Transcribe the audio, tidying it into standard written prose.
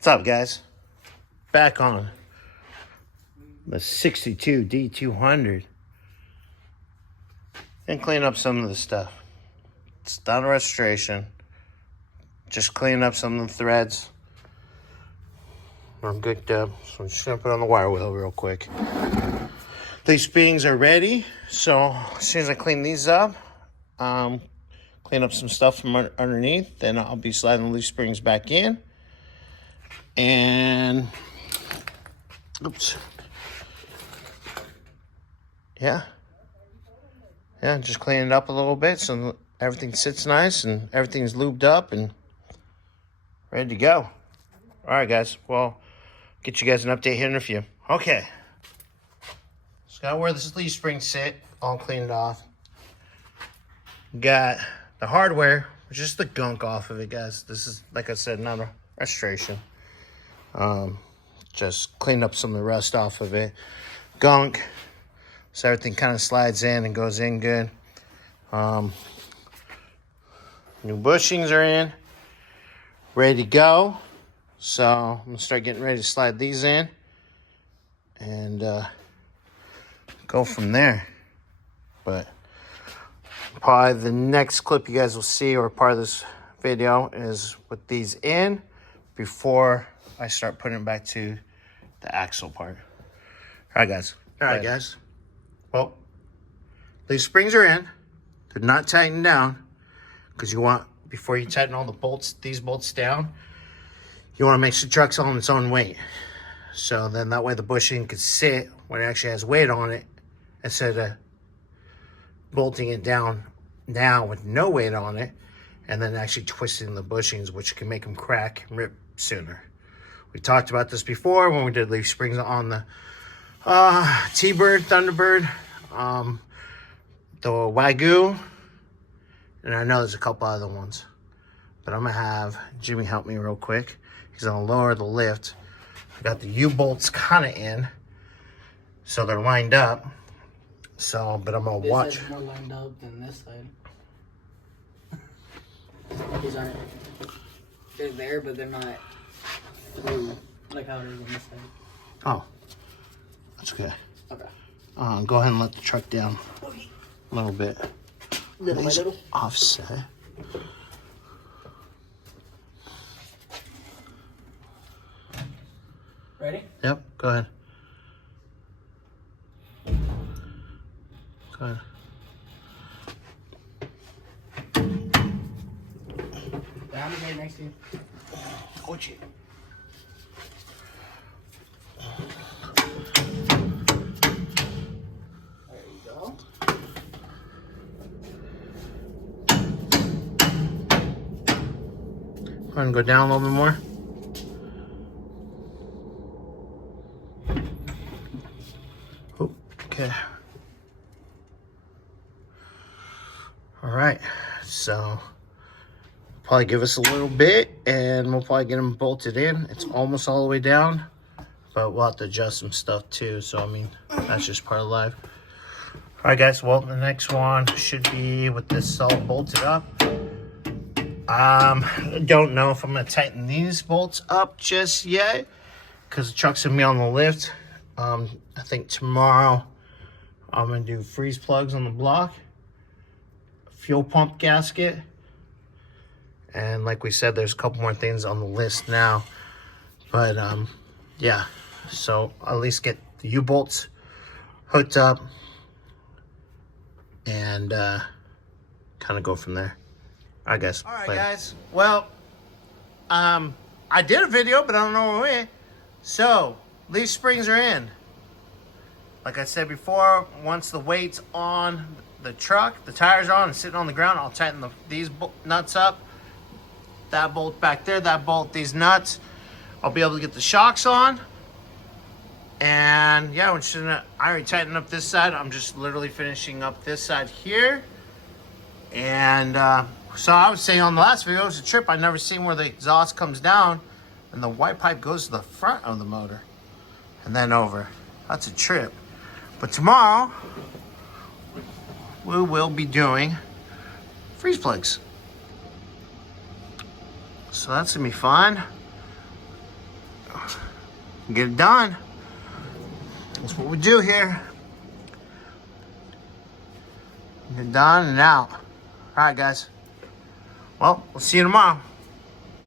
What's up, guys? Back on the 62 D200 and clean up some of the stuff. It's done restoration. Just clean up some of the threads. I'm good up. So I'm just gonna put on the wire wheel real quick. These springs are ready. So as soon as I clean these up, clean up some stuff from underneath, then I'll be sliding the leaf springs back in. And oops, yeah, just clean it up a little bit so everything sits nice and everything's lubed up and ready to go. All right, guys, well, get you guys an update here in a few. Okay, so got where the leaf springs sit, all cleaned off. Got the hardware, just the gunk off of it, guys. This is, like I said, not a restoration. Just clean up some of the rust off of it. Gunk, so everything kind of slides in and goes in good. New bushings are in, ready to go. So I'm gonna start getting ready to slide these in and go from there. But probably the next clip you guys will see, or part of this video, is with these in before I start putting it back to the axle part. All right, guys. Well, these springs are in. They're not tightened down because you want, before you tighten all the bolts, these bolts down, you want to make sure the truck's on its own weight. So then that way the bushing can sit when it actually has weight on it, instead of bolting it down now with no weight on it and then actually twisting the bushings, which can make them crack and rip sooner. We talked about this before when we did leaf springs on the T-Bird, Thunderbird, the Wagyu, and I know there's a couple other ones, but I'm gonna have Jimmy help me real quick. He's gonna lower the lift. I got the U-bolts kind of in, so they're lined up. So, but I'm gonna watch. This is more lined up than this side. These aren't. They're there, but they're not through like how it is on this side. Oh, that's okay. Okay. Go ahead and let the truck down a little bit. Little by little. Offset. Ready? Yep. Go ahead. Go ahead. I'm right next to you. Oh, gee. There you go. Go ahead and go down a little bit more. Oh, okay. All right, so probably give us a little bit and we'll probably get them bolted in. It's almost all the way down, but we'll have to adjust some stuff too. So, I mean, that's just part of life. All right, guys, well, the next one should be with this all bolted up. I don't know if I'm gonna tighten these bolts up just yet because the truck's gonna be on the lift. I think tomorrow I'm gonna do freeze plugs on the block, fuel pump gasket, and like we said, there's a couple more things on the list now. But yeah, so I'll at least get the U-bolts hooked up and kind of go from there. All right, guys. All right, guys. Well, I did a video, but I don't know where. So leaf springs are in. Like I said before, once the weight's on the truck, the tires are on and sitting on the ground, I'll tighten these nuts up. That bolt back there, that bolt, these nuts. I'll be able to get the shocks on. And yeah, I already tightened up this side. I'm just literally finishing up this side here. And so I was saying on the last video, it was a trip. I'd never seen where the exhaust comes down and the white pipe goes to the front of the motor and then over. That's a trip. But tomorrow, we will be doing freeze plugs. So that's gonna be fun. Get it done. That's what we do here. Get it done and out. All right, guys. Well, we'll see you tomorrow.